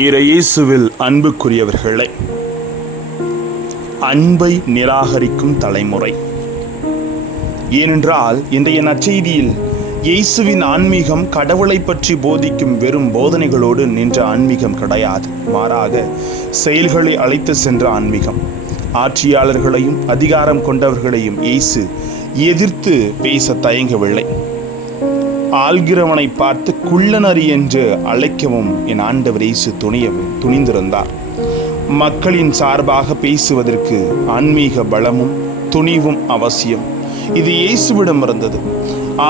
இயேசுவில் அன்புக்குரியவர்களே, அன்பை நிராகரிக்கும் தலைமுறை. ஏனென்றால் இன்றைய நற்செய்தியில் இயேசுவின் ஆன்மீகம் கடவுளை பற்றி போதிக்கும் வெறும் போதனைகளோடு நின்ற ஆன்மீகம் கிடையாது. மாறாக செயல்களை அழைத்து சென்ற ஆன்மீகம். ஆட்சியாளர்களையும் அதிகாரம் கொண்டவர்களையும் இயேசு எதிர்த்து பேச தயங்கவில்லை. ஆள்கிறவனை பார்த்து குள்ளநரி என்று அழைக்கவும் என் ஆண்டவர் இயேசு துணிந்திருந்தார். மக்களின் சார்பாக பேசுவதற்கு ஆன்மீக பலமும் துணிவும் அவசியம். இது இயேசுவிடம் இருந்தது.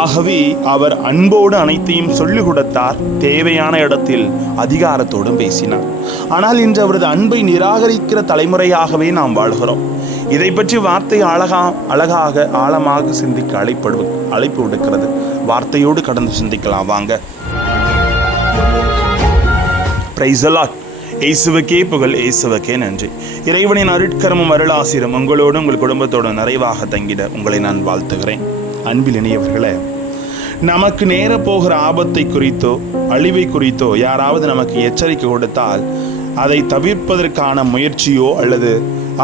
ஆகவே அவர் அன்போடு அனைத்தையும் சொல்லிக் கொடுத்தார். தேவையான இடத்தில் அதிகாரத்தோடும் பேசினார். ஆனால் இன்று அவரது அன்பை நிராகரிக்கிற தலைமுறையாகவே நாம் வாழ்கிறோம். இதை பற்றி வார்த்தை அழகாக ஆழமாக சிந்திக்க அழைப்பு விடுக்கிறது. வார்த்தையோடு கடந்து சிந்திக்கலாம் வாங்க. Praise the Lord. இயேசுவுக்கே புகழ், இயேசுவுக்கே நன்றி. இறைவனின் அருட்கரமும் அருளாசிரும் உங்களோடு உங்கள் குடும்பத்தோடு நிறைவாக தங்கிட உங்களை நான் வாழ்த்துகிறேன். அன்பில் இணையவர்களே, நமக்கு நேர போகிற ஆபத்தை குறித்தோ அழிவை குறித்தோ யாராவது நமக்கு எச்சரிக்கை கொடுத்தால் அதை தவிர்ப்பதற்கான முயற்சியோ அல்லது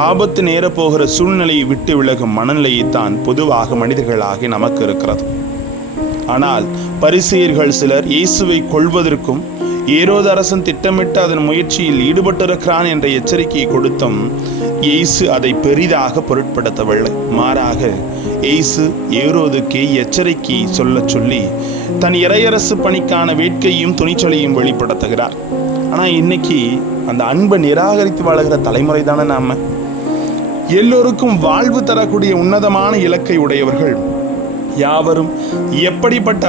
ஆபத்து நேர போகிற சூழ்நிலையை விட்டு விலகும் மனநிலையைத்தான் பொதுவாக மனிதர்களாகி நமக்கு இருக்கிறது. ஆனால் பரிசேயர்கள் சிலர் இயேசுவை கொல்வதற்கும் ஏரோது அரசன் திட்டமிட்டு அதன் முயற்சியில் ஈடுபட்டிருக்கிறான் என்ற எச்சரிக்கையை கொடுத்தும் இயேசு அதை பெரிதாக பொருட்படுத்தவில்லை. மாறாக இயேசு ஏரோதுக்கே எச்சரிக்கை சொல்லி தன் இறையரசு பணிக்கான வேட்கையும் துணிச்சலையும் வெளிப்படுத்துகிறார். ஆனால் இன்னைக்கு அந்த அன்பை நிராகரித்து வாழுகிற தலைமுறை தானே நாம. எல்லோருக்கும் வாழ்வு தரக்கூடிய உன்னதமான இலக்கை உடையவர்கள் யாவரும் எப்படிப்பட்ட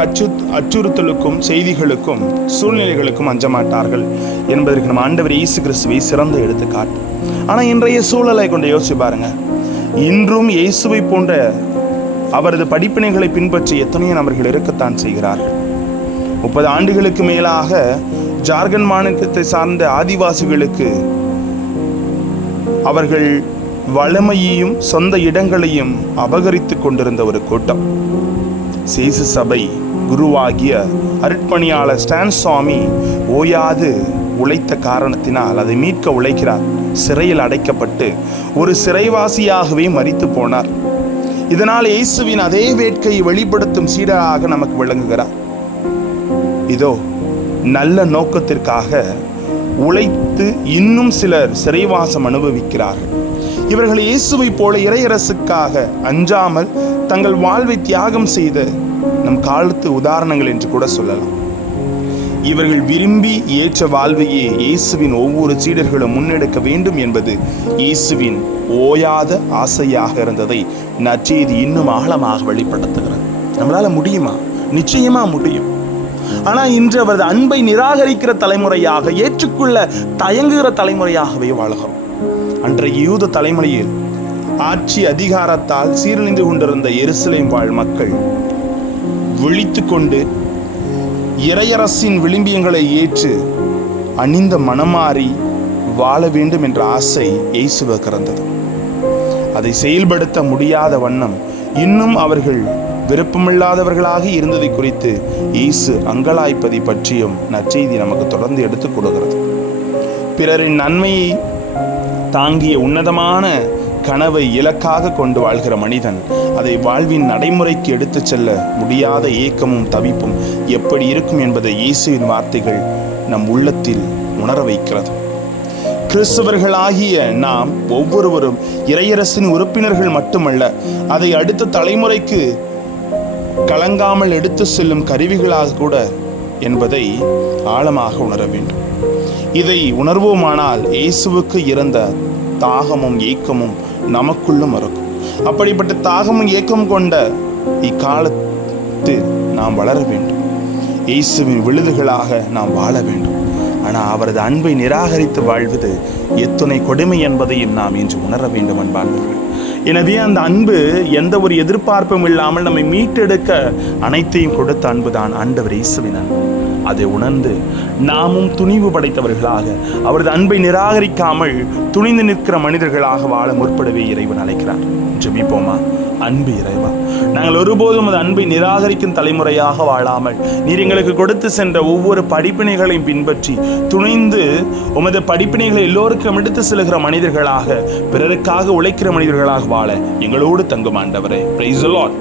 அச்சுறுத்தலுக்கும் செய்திகளுக்கும் சூழ்நிலைகளுக்கும் அஞ்ச மாட்டார்கள் என்பதற்கு நம் ஆண்டவர் இயேசு கிறிஸ்துவை சிறந்த எடுத்துக்காட்டு. ஆனால் இன்றைய சூழலை கொண்டு யோசிச்சு பாருங்க. இன்றும் இயேசுவை போன்ற அவரது படிப்பினைகளை பின்பற்றி எத்தனையோ நபர்கள் இருக்கத்தான் செய்கிறார்கள். 30 ஆண்டுகளுக்கு மேலாக ஜார்க்கண்ட் மாநிலத்தை சார்ந்த ஆதிவாசிகளுக்கு அவர்கள் வளமையையும் சொந்த இடங்களையும் அபகரித்து கொண்டிருந்த ஒரு கூட்டம். சேசு சபை குருவாகிய அருட்பணியாளர் ஸ்டான் சுவாமி ஓயாது உழைத்த காரணத்தினால் அதை மீட்க உழைக்கிறார். சிறையில் அடைக்கப்பட்டு ஒரு சிறைவாசியாகவே மரித்து போனார். இதனால் இயேசுவின் அதே வேட்கையை வெளிப்படுத்தும் சீடராக நமக்கு விளங்குகிறார். இதோ நல்ல நோக்கத்திற்காக உழைத்து இன்னும் சிலர் சிறைவாசம் அனுபவிக்கிறார்கள். இவர்கள் இயேசுவை போல இறையரசுக்காக அஞ்சாமல் தங்கள் வாழ்வை தியாகம் செய்த நம் காலத்து உதாரணங்கள் என்று கூட சொல்லலாம். இவர்கள் விரும்பி ஏற்ற வாழ்வையே இயேசுவின் ஒவ்வொரு சீடர்களும் முன்னெடுக்க வேண்டும் என்பது இயேசுவின் ஓயாத ஆசையாக இருந்ததை நற்செய்தி இன்னும் ஆழமாக வெளிப்படுத்துகிறது. நம்மளால முடியுமா? நிச்சயமா முடியும். ஆனால் இன்று அவரது அன்பை நிராகரிக்கிற தலைமுறையாக, ஏற்றுக்கொள்ள தயங்குகிற தலைமுறையாகவே வாழ்கிறோம். அன்றைய யூத தலைமுறையில் ஆட்சி அதிகாரத்தால் சீரழிந்து கொண்டிருந்த எருசலேம் வாழ் மக்கள் விழித்து கொண்டு இறையரசின் விளிம்பியங்களை ஏற்று அணிந்த மனமாறி வாழ வேண்டும் என்ற ஆசை இயேசுவுக்கு இருந்தது. அதை செயல்படுத்த முடியாத வண்ணம் இன்னும் அவர்கள் விருப்பமில்லாதவர்களாக இருந்ததை குறித்து இயேசு அங்கலாய்ப்பதை பற்றியும் நற்செய்தி நமக்கு தொடர்ந்து எடுத்துக் கொடுக்கிறது. பிறரின் நன்மையை தாங்கிய உன்னதமான கனவை இலக்காக கொண்டு வாழ்கிற மனிதன் அதை வாழ்வின் நடைமுறைக்கு எடுத்துச் செல்ல முடியாத ஏக்கமும் தவிப்பும் எப்படி இருக்கும் என்பதை இயேசுவின் வார்த்தைகள் நம் உள்ளத்தில் உணர வைக்கிறது. கிறிஸ்தவர்களாகிய நாம் ஒவ்வொருவரும் இறையரசின் உறுப்பினர்கள் மட்டுமல்ல, அதை அடுத்த தலைமுறைக்கு கலங்காமல் எடுத்து செல்லும் கருவிகளாக கூட என்பதை ஆழமாக உணர வேண்டும். இதை உணர்வோமானால் இயேசுவுக்கு இருந்த தாகமும் ஏக்கமும் நமக்குள்ளும் இருக்கும். அப்படிப்பட்ட தாகமும் ஏக்கம் கொண்ட இக்காலத்தில் நாம் வளர வேண்டும். இயேசுவின் விழுதுகளாக நாம் வாழ வேண்டும். ஆனால் அவரது அன்பை நிராகரித்து வாழ்வது எத்தனை கொடுமை என்பதையும் நாம் இன்று உணர வேண்டும் அன்பானவர்கள். எனவே அந்த அன்பு எந்த ஒரு எதிர்பார்ப்பும் இல்லாமல் நம்மை மீட்டெடுக்க அனைத்தையும் கொடுத்த அன்புதான் ஆண்டவர் இயேசுவின் அன்பு. அதை உணர்ந்து நாமும் துணிவு படைத்தவர்களாக அவரது அன்பை நிராகரிக்காமல் துணிந்து நிற்கிற மனிதர்களாக வாழ முற்படவே இறைவன் அழைக்கிறார். ஜெபிப்போமா. அன்பு இறைவா, நாங்கள் ஒருபோதும் உமது அன்பை நிராகரிக்கும் தலைமுறையாக வாழாமல் நீர் எங்களுக்கு கொடுத்து சென்ற ஒவ்வொரு படிப்பினைகளையும் பின்பற்றி துணிந்து உமது படிப்பினைகளை எல்லோருக்கும் எடுத்து செல்கிற மனிதர்களாக, பிறருக்காக உழைக்கிற மனிதர்களாக வாழ எங்களோடு தங்கும் ஆண்டவரே. Praise the Lord.